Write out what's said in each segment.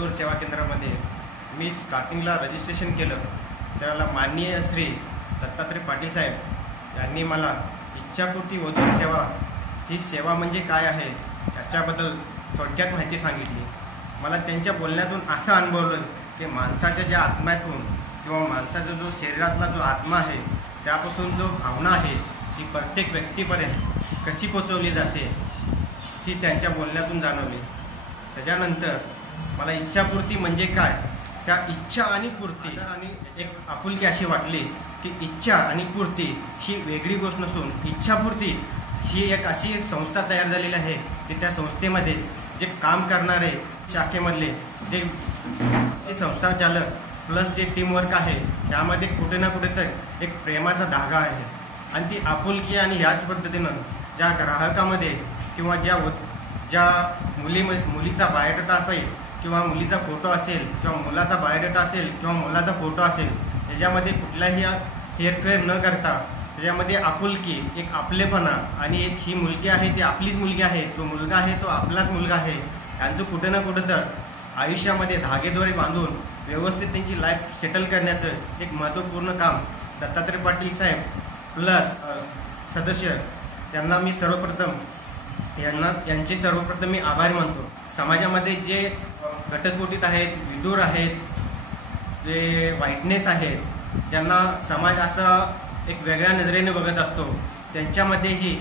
तो सेवा केंद्रामध्ये मी स्टार्टिंगला रजिस्ट्रेशन केलं. त्याला माननीय श्री दत्तात्रय पाटील साहेब यांनी मला इच्छापूर्ती वधू सेवा ही सेवा म्हणजे काय आहे याच्याबद्दल थोडक्यात माहिती सांगितली. मला त्यांच्या बोलण्यातून असं अनुभवलं की माणसाच्या ज्या आत्म्यातून किंवा माणसाचा जो शरीरातला जो आत्मा आहे त्यापासून जो भावना आहे ती प्रत्येक व्यक्तीपर्यंत कशी पोचवली जाते ही त्यांच्या बोलण्यातून जाणवली. त्याच्यानंतर मला इच्छापूर्ती म्हणजे काय? त्या इच्छा आणि पूर्ती आणि एक आपुलकी अशी वाटली की इच्छा आणि पूर्ती ही वेगळी गोष्ट नसून इच्छापूर्ती ही एक अशी एक संस्था तयार झालेली आहे की त्या संस्थेमध्ये जे काम करणारे शाखेमधले जे ते संस्था चालक प्लस जे टीमवर्क आहे त्यामध्ये कुठे ना कुठे तर एक प्रेमाचा धागा आहे. आणि ती आपुलकी आणि ह्याच पद्धतीनं ज्या ग्राहकामध्ये किंवा ज्या ज्या मुली मुलीचा बायोडेटा असेल किंवा मुलीचा फोटो असेल किंवा मुलाचा बायोडेटा असेल किंवा मुलाचा फोटो असेल त्याच्यामध्ये कुठलाही हेरफेर न करता त्याच्यामध्ये आपुलकी एक आपलेपणा आणि एक ही मुलगी आहे ती आपलीच मुलगी आहे जो मुलगा आहे तो आपलाच मुलगा आहे यांचं कुठं ना कुठं तर आयुष्यामध्ये धागेदोरे बांधून व्यवस्थित त्यांची लाईफ सेटल करण्याचं एक महत्त्वपूर्ण काम दत्तात्रय पाटील साहेब प्लस सदस्य त्यांना मी सर्वप्रथम यांना यांचे सर्वप्रथम मी आभार मानतो. समाजामध्ये जे घटस्फोटित आहेत विदूर आहेत जे वाईटनेस आहेत ज्यांना समाज असा एक वेगळ्या नजरेने बघत असतो त्यांच्यामध्येही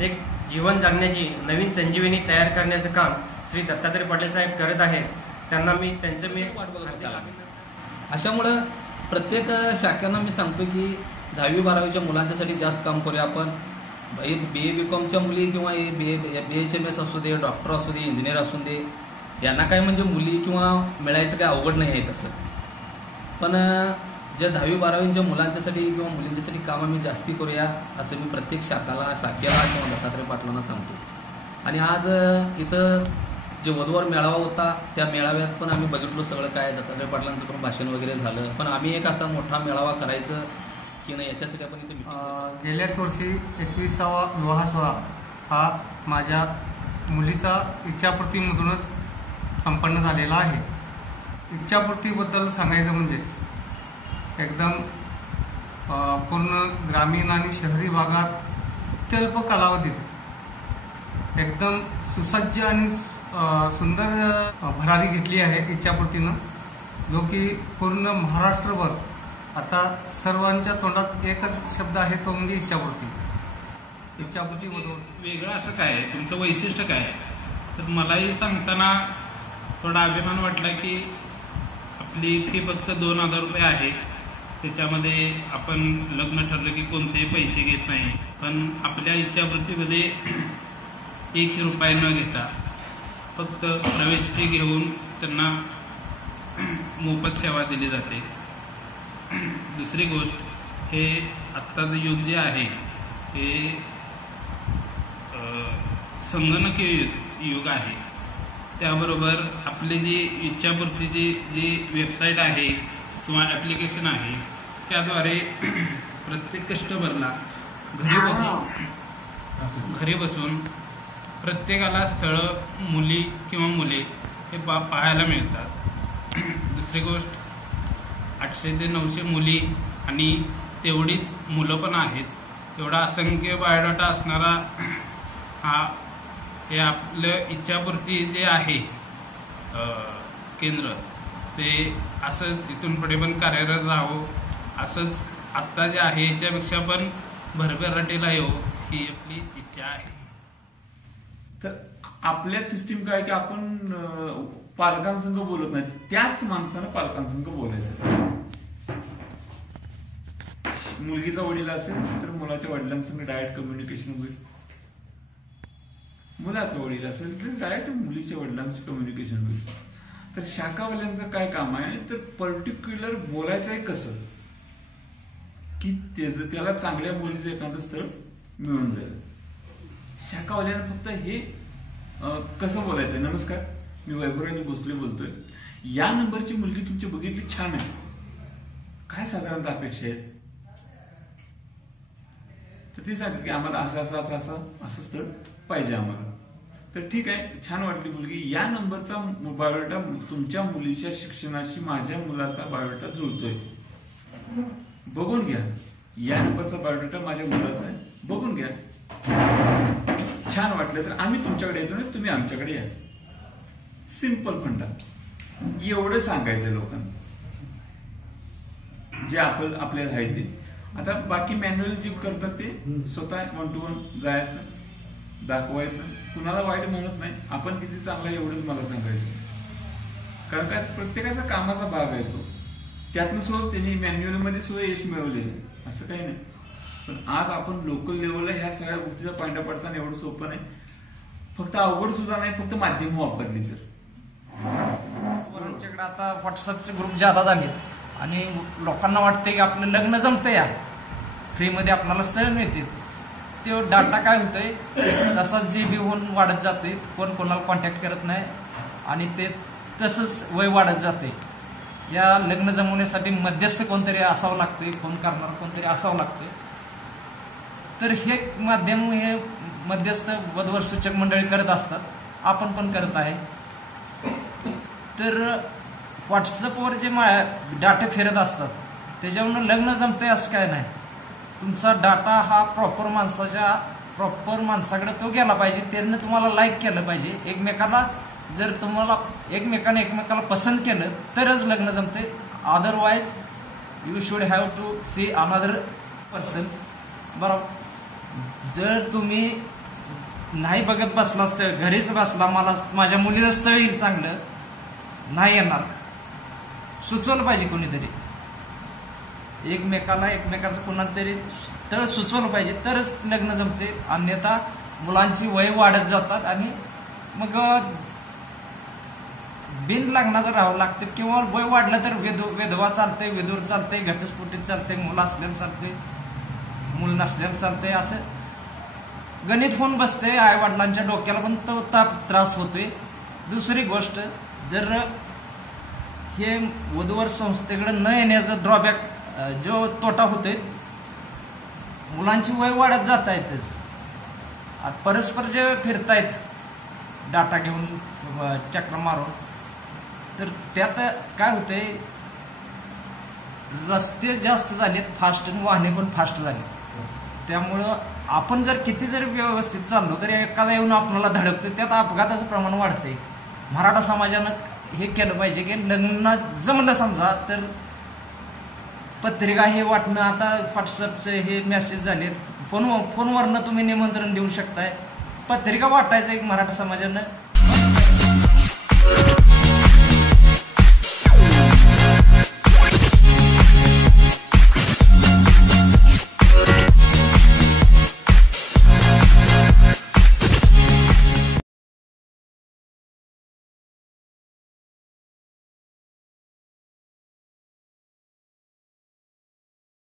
एक जीवन जगण्याची नवीन संजीवनी तयार करण्याचं काम श्री दत्तात्रय पाटील साहेब करत आहेत. त्यांना मी त्यांचं मी वाट बघत अशामुळं प्रत्येक शाखांना मी सांगतो की दहावी बारावीच्या मुलांच्यासाठी जास्त काम करूया आपण. बी ए बी कॉमच्या मुली किंवा B B H M S असू दे डॉक्टर असू दे इंजिनियर असू दे यांना काय म्हणजे मुली किंवा मिळायचं काय अवघड नाही आहे तसं. पण ज्या दहावी बारावीच्या मुलांच्यासाठी किंवा मुलींच्यासाठी काम आम्ही जास्ती करूया असं मी प्रत्येक शाखाला शाखेला किंवा दत्तात्रय पाटलांना सांगतो. आणि आज इथं जे वधूवर मेळावा होता त्या मेळाव्यात पण आम्ही बघितलो सगळं काय दत्तात्रय पाटलांचं पण भाषण वगैरे झालं. पण आम्ही एक असा मोठा मेळावा करायचं की नाही याच्यासाठी आपण इथे गेल्याच वर्षी एकविसावा विवाह सोहळा हा माझ्या मुलीचा इच्छापूर्तीमधूनच संपन्न झालेला आहे. इच्छापूर्तीबद्दल सांगायचं म्हणजे एकदम पूर्ण ग्रामीण आणि शहरी भागात अत्यल्प कालावधीत एकदम सुसज्ज आणि सुंदर भरारी घेतली आहे इच्छापूर्तीनं जो की पूर्ण महाराष्ट्रभर आता सर्वांच्या तोंडात एकच शब्द आहे तो म्हणजे इच्छापूर्ती. इच्छापूर्तीमधून वेगळं असं काय आहे? तुमचं वैशिष्ट्य काय आहे? तर मलाही सांगताना थोडा अभिमान वाटला की आपली फी फक्त दोन हजार रुपये आहे. त्याच्यामध्ये आपण लग्न ठरलं की कोणतेही पैसे घेत नाही. पण आपल्या इच्छावृत्तीमध्ये एकही रुपये न घेता फक्त प्रवेश फी घेऊन त्यांना मोफत सेवा दिली जाते. दुसरी गोष्ट हे आत्ताचं युग जे आहे हे संगणकीय युग आहे. त्याबरोबर आपली जी इच्छापूर्तीची जी वेबसाईट आहे किंवा ॲप्लिकेशन आहे त्याद्वारे प्रत्येक कस्टमरला घरी बसून घरी बसून प्रत्येकाला स्थळं मुली किंवा मुले हे पा पाहायला मिळतात. दुसरी गोष्ट आठशे ते नऊशे मुली आणि तेवढीच मुलं पण आहेत. एवढा असंख्य बायोडाटा असणारा हा हे आपलं इच्छापूर्ती जे आहे केंद्र ते असंच इथून पुढे पण कार्यरत राहो असंच आत्ता जे आहे याच्यापेक्षा पण भरभराटीला येऊ हो, ही आपली इच्छा आहे. तर आपल्याच सिस्टीम काय की आपण अं, पालकांसंग बोलत नाही. त्याच माणसानं पालकांसंग बोलायचं मुलगीचा वडील असेल तर मुलाच्या वडिलांसंग डायरेक्ट कम्युनिकेशन होईल. मुलाचं वडील असेल तर डायरेक्ट मुलीच्या वडिलांचं कम्युनिकेशन होईल. तर शाखावाल्यांचं काय काम आहे? तर पर्टिक्युलर बोलायचं आहे कसं? की त्याचं त्याला चांगल्या मुलीचं एखादं स्थळ मिळून जाईल. शाखावाल्यानं फक्त हे कसं बोलायचं नमस्कार मी वैभवराज भोसले बोलतोय. या नंबरची मुलगी तुमची बघितली छान आहे. काय साधारणतः अपेक्षा आहेत? तर ती सांगते की आम्हाला असं असं असं असं असं स्थळ पाहिजे आम्हाला. तर ठीक आहे छान वाटली मुलगी. या नंबरचा बायोडाटा तुमच्या मुलीच्या शिक्षणाशी माझ्या मुलाचा बायोडाटा जुळतोय. बघून घ्या. या नंबरचा बायोडाटा माझ्या मुलाचा आहे. बघून घ्या. छान वाटलं तर आम्ही तुमच्याकडे येतो आणि तुम्ही आमच्याकडे या. सिंपल फंडा. एवढं सांगायचं लोकांना. जे आपण आपल्याला आहे ते. आता बाकी मॅन्युअल जे करतात ते स्वतः वन टू वन जायचं. दाखवायचं. कुणाला वाईट म्हणत नाही. आपण किती चांगला आहे एवढंच मला सांगायचं. कारण काय प्रत्येकाचा कामाचा भाग आहे तो. त्यातनं सुद्धा त्यांनी मॅन्युअलमध्ये सुद्धा यश मिळवले आहे. असं काही नाही. पण आज आपण लोकल लेवलला ह्या सगळ्या गोष्टीचा पांढरा पडताना एवढं सोपं नाही. फक्त अवघड सुद्धा नाही फक्त माध्यम वापरली तर. आमच्याकडे आता व्हॉट्सअपचे ग्रुप जादा झाले आणि लोकांना वाटते की आपलं लग्न जमतं या. फ्रीमध्ये आपल्याला सण मिळते तो डाटा काय होतोय तसाच जी बी होऊन वाढत जाते कोण कोणाला कॉन्टॅक्ट करत नाही. आणि ते तसंच वय वाढत जाते या लग्न जमवण्यासाठी मध्यस्थ कोणतरी असावं लागतंय फोन करणार कोणतरी असावं लागतंय. तर हे माध्यम हे मध्यस्थ वधवर सूचक मंडळी करत असतात. आपण पण करत आहे. तर व्हॉट्सअपवर जे मा डाटे फिरत असतात त्याच्यावरून लग्न जमतंय असं काय नाही. तुमचा डाटा हा प्रॉपर माणसाच्या प्रॉपर माणसाकडे तो गेला पाहिजे त्यांनी तुम्हाला लाईक केलं पाहिजे. एकमेकाला जर तुम्हाला एकमेकाने एकमेकाला पसंत केलं तरच लग्न जमते otherwise you should have to see another person बरोबर जर तुम्ही नाही बघत बसलास तर घरीच बसला मला माझ्या मुलीला स्थळ येईल चांगलं नाही येणार. सुचवलं पाहिजे कोणीतरी. एकमेकाला एकमेकाचं कोणाला तरी स्थळ सुचवलं पाहिजे तरच लग्न जमते. अन्यथा मुलांची वय वाढत जातात आणि मग बिन लग्नाचं राहावं लागतं किंवा वय वाढलं तर वेद वेधवा चालते वेदूर चालते घटस्फोटीत चालते मुलं असल्यानं चालते मूल नसल्यानं चालते असं गणित होऊन बसते आईवडिलांच्या डोक्याला पण तो ताप त्रास होतोय. दुसरी गोष्ट जर हे वधूवर संस्थेकडे न येण्याचं ड्रॉबॅक जो तोटा होतोय मुलांची वय वाढत जात आहेतच परस्पर जे फिरतायत डाटा घेऊन चक्र मारून तर त्यात काय होते रस्ते जास्त झालेत फास्ट आणि वाहने पण फास्ट झाले त्यामुळं आपण जर किती जरी व्यवस्थित चाललो तरी एखादा येऊन आपल्याला धडकतं त्यात अपघाताचं प्रमाण वाढतंय. मराठा समाजानं हे केलं पाहिजे की लग्न जमलं समजा तर पत्रिका हे वाटणं आता व्हॉट्सअपचं हे मेसेज झाले फोन फोनवरनं तुम्ही निमंत्रण देऊ शकताय. पत्रिका वाटायचं एक मराठा समाजानं.